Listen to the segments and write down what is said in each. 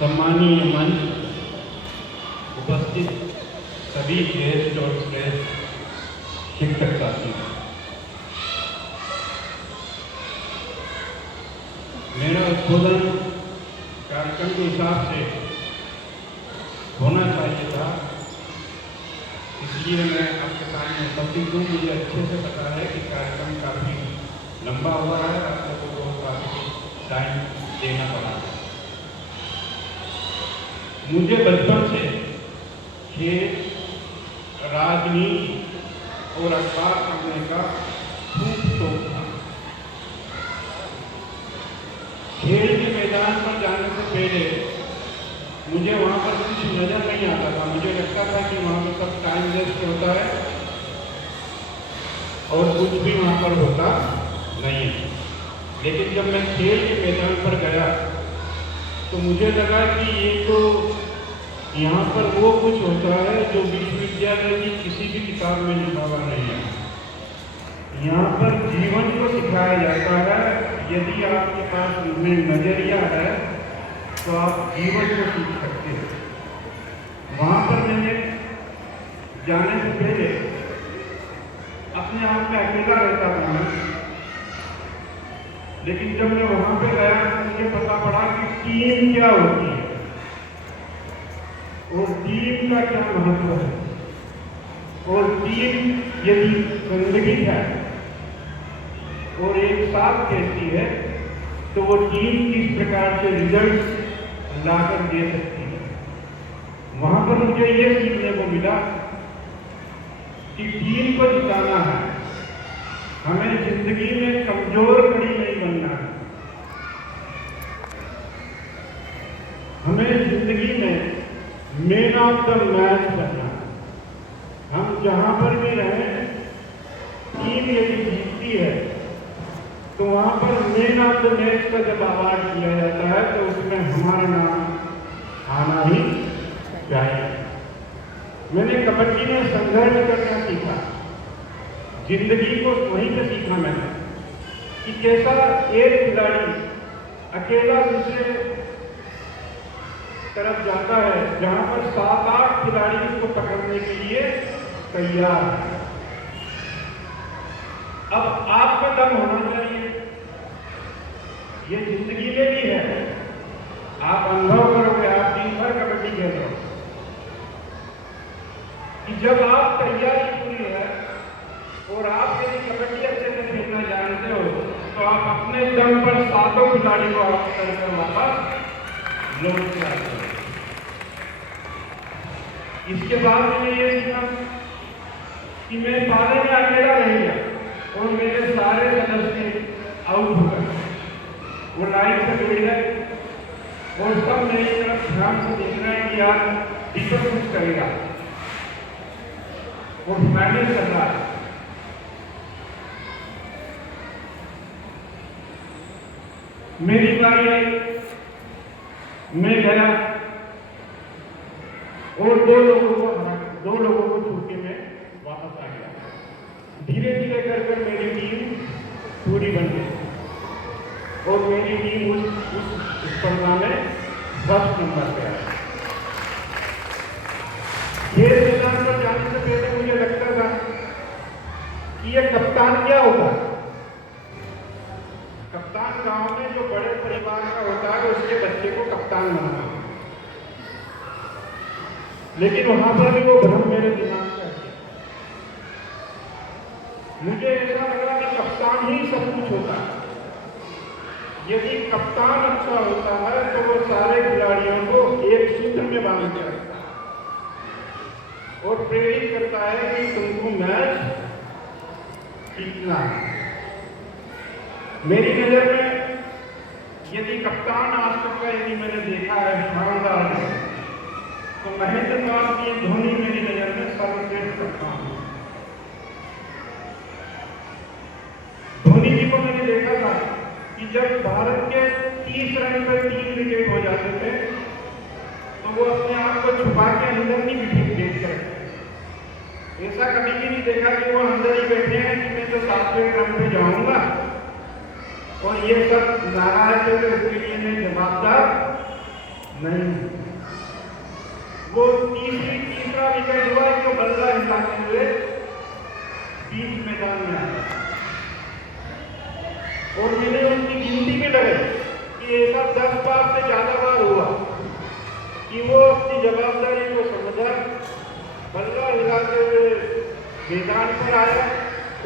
सम्मानीय मंच, उपस्थित सभी गेस्ट और श्रेष्ठ शिक्षक साथी, मेरा उद्बोधन कार्यक्रम के हिसाब से होना चाहिए था, इसलिए मैं आपके सामने उपस्थित हूँ। मुझे अच्छे से पता है कि कार्यक्रम काफ़ी लंबा हुआ है, आप लोगों को काफ़ी टाइम देना पड़ा है। मुझे बचपन से खेल, राजनीति और अखबार पढ़ने का खूब शौक था। खेल के मैदान पर जाने से पहले मुझे वहाँ पर कुछ नज़र नहीं आता था। मुझे लगता था कि वहाँ पर सब टाइम वेस्ट होता है और कुछ भी वहाँ पर होता नहीं है। लेकिन जब मैं खेल के मैदान पर गया तो मुझे लगा कि ये तो यहाँ पर वो कुछ होता है जो विश्वविद्यालय की किसी भी किताब में लिखा हुआ नहीं है। यहाँ पर जीवन को सिखाया जाता है। यदि आपके पास में नजरिया है तो आप जीवन को सीख सकते हैं। वहाँ पर मैंने जाने से पहले अपने आप में अकेला रहता था, लेकिन जब मैं वहाँ पे गया तो मुझे पता पड़ा कि टीम क्या होती है और टीम का क्या महत्व है, और टीम यदि संगठित है और एक साथ कहती है तो वो टीम किस प्रकार से रिजल्ट लाकर दे सकती है। वहां पर मुझे ये सीखने को मिला कि टीम को जिताना है, हमें जिंदगी में कमजोर कड़ी नहीं बनना है। हमें जिंदगी में मैन ऑफ द मैच बनना है। हम जहां पर भी रहें, टीम यदि जीतती है तो वहां पर मैन ऑफ द मैच का जब अवार्ड दिया जाता है तो उसमें हमारा नाम आना ही चाहिए। मैंने कबड्डी में संघर्ष करना सीखा, जिंदगी को वहीं से सीखा मैंने कि कैसा एक खिलाड़ी अकेला दूसरे तरफ जाता है जहां पर 7-8 खिलाड़ी उसको पकड़ने के लिए तैयार है। अब आपका दम होना चाहिए, ये जिंदगी में भी है। आप अनुभव करोगे, आप दिन भर कबड्डी खेल रहे हो कि जब आप तैयारी पूरी है और आप यदि कबड्डी अच्छे से खेलना जानते हो तो आप अपने दम पर 7 खिलाड़ी को आउट करके वापस लौट के आते हो। इसके बाद मैंने ये सीखा कि मैं पाले में अकेला रह गया और मेरे सारे सदस्य आउट हो गए। वो लाइन से जुड़ गए और सब मेरी तरफ ध्यान से देख रहे हैं कि यार दीपक कुछ करेगा, वो मैनेज कर रहा है। मेरी बारी आई, मैं गया और 2 लोगों को छूट के मैं वापस आ गया। धीरे धीरे कर मेरी टीम पूरी बन गई और मेरी टीम उस स्पर्धा में 10 नंबर पे आई। खेल मैदान पर जाने से पहले मुझे लगता था कि ये कप्तान क्या होगा। कप्तान गांव में जो बड़े परिवार का होता है उसके बच्चे को कप्तान बनाना, लेकिन वहां पर भी वो भ्रम मेरे दिमाग में आ गया। मुझे ऐसा लगा कि कप्तान ही सब कुछ होता है। यदि कप्तान अच्छा होता है तो वो सारे खिलाड़ियों को एक सूत्र में बांध के रखता है और प्रेरित करता है कि तुमको मैच जीतना है। मेरी नजर में यदि कप्तान आज तक का यदि मैंने देखा है शानदार है तो महेंद्र सिंह धोनी मेरी नजर में सर्वश्रेष्ठ कप्तान है। धोनी जी को मैंने देखा था कि जब भारत के 30 रन पर 3 विकेट हो जाते थे तो वो अपने आप को छुपा के अंदर नहीं विकेट करते। ऐसा कभी भी नहीं देखा कि वो अंदर ही बैठे हैं कि मैं तो 7वें रन पे जाऊंगा और ये सब नाराज है तो इसके लिए मैं जवाबदार नहीं, वो तीसरा विकेट हुआ जो बल्ला हिलाते हुए बीच मैदान में आया और मैंने उनकी गिनती में लगाई कि ऐसा 10 बार से ज्यादा बार हुआ कि वो अपनी जवाबदारी को समझा, बल्ला हिलाते हुए मैदान पर आया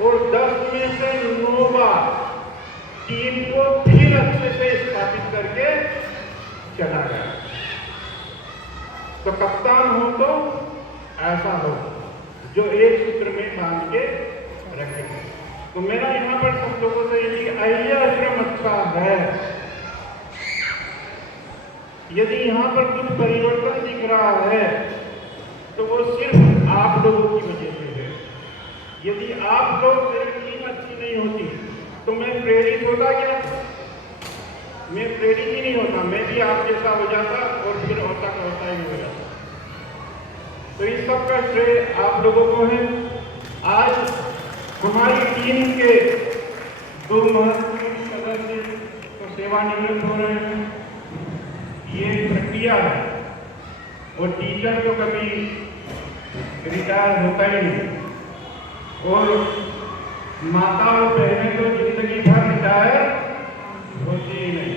और 10 में से 9 बार टीम को फिर अच्छे से स्थापित करके चला गया। तो कप्तान हो तो ऐसा हो जो एक सूत्र में बांध के रखे। तो मेरा यहाँ पर सब लोगों से यही आइडिया अच्छा है, यदि यहाँ पर कुछ परिवर्तन दिख रहा है तो वो सिर्फ आप लोगों की वजह से है। यदि आप लोग मेरी टीम अच्छी नहीं होती तो मैं प्रेरित होता क्या? मैं प्रेरित ही नहीं होता, मैं भी आप जैसा हो जाता और फिर होता ही हो जाता। तो इस सब का श्रेय आप लोगों को है। आज हमारी टीम के 2 महत्वपूर्ण सदस्य तो सेवानिवृत्त हो रहे हैं, ये प्रक्रिया है और टीचर तो कभी रिटायर होता ही नहीं और माता और बहनें तो जिंदगी भर रिटायर होती ही नहीं,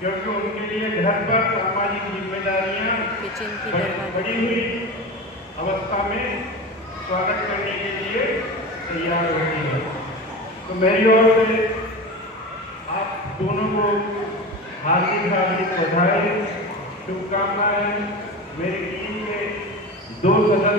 क्योंकि उनके लिए घर पर सामाजिक जिम्मेदारियां बड़ी हुई अवस्था में स्वागत करने के लिए तैयार होती है। तो मेरी ओर से आप दोनों को हार्दिक बधाई, शुभकामनाएं। मेरी टीम के 2 सदस्य